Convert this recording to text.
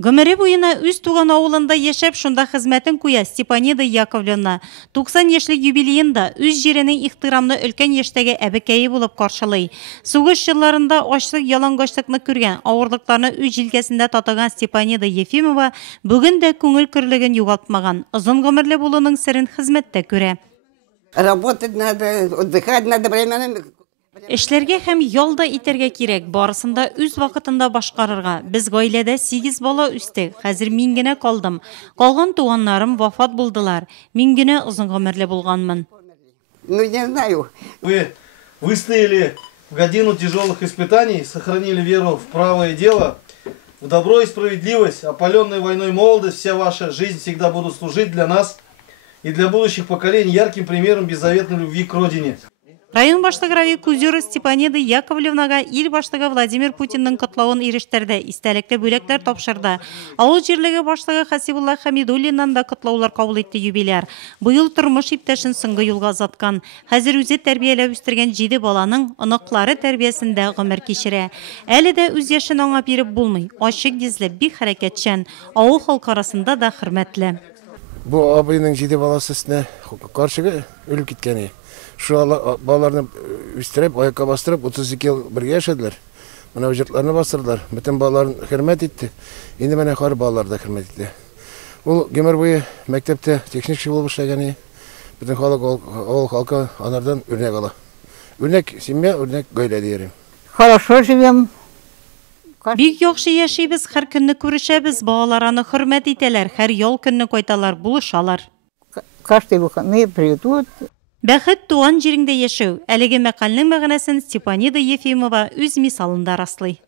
Гомере буена үз туган авылында яшәп, шунда хезмәтен куя Степанида Яковлевна. 90 яшьлек юбилеенда үз җиренең ихтирамны өлкән яшьтәге әбекәе булып каршылый. Сугыш елларында ачлык, ялангачлыкны күргән, авырлыкларны үз җилкәсендә татыган Степанида Ефимова бүген дә күңел көрлеген югалтмаган. Озын гомерле булуның сирен хезмәттә күрә. Работать надо, отдыхать надо временно. Эшләргә һәм ялда итәргә кирәк, барысында үз вакытында башкарырга. Без гаиләдә 8 бала үстек. Хәзер мин генә калдым. Калган туганнарым вафат булдылар. Мин генә озын гомерле булганмын. Ну, не знаю. Вы выстояли в годину тяжелых испытаний, сохранили веру в правое дело, в добро и справедливость, опаленной войной молодость, вся ваша жизнь всегда будут служить для нас и для будущих поколений ярким примером беззаветной любви к родине. Район башлыгы Рави Кузюров Степанида Яковлевнага ил башлыгы Владимир Путинның котлавын ирештерде, истәлекле бүләкләр тапшырды. Авыл җирлеге башлыгы Хасибулла Хамидуллиннан да котлаулар кабул итте юбиляр. Быел тормыш иптәшен соңгы юлга озаткан. Хәзер үзе тәрбияләп үстергән 7 баланың оныклары тәрбиясендә гомер кичерә. Әле дә үз яшен аңа биреп булмый. Ачык йөзле, бик хәрәкәтчән, авыл халкы арасында да хөрмәтле. Бу абыйның 7 баласы өстенә каршыга үлеп киткәне. Шу балаларны үстереп, аякка бастырып, 32 ел бергә яшәделәр. Менә ваҗитларны бастырдылар. Бөтен балаларын хөрмәт итте. Инде менә хар балалар да хөрмәт итте. Ул гомер буе мәктәптә техникчы булып эшләгән. Бөтен халык авыл халкы анардан үрнәк ала. Үрнәк семья, үрнәк гаилә диярем. Хорошо живем. Бик яхшы яшибез, һәр көнне күрешәбез, балалар аны хөрмәт итәләр, һәр ял көнне кайталар, булышалар. Каждый выходные придут. Бәхет туган җиреңдә яшәү. Әлеге мәкальнең мәгънәсен Степанида Ефимова үз мисалында раслый.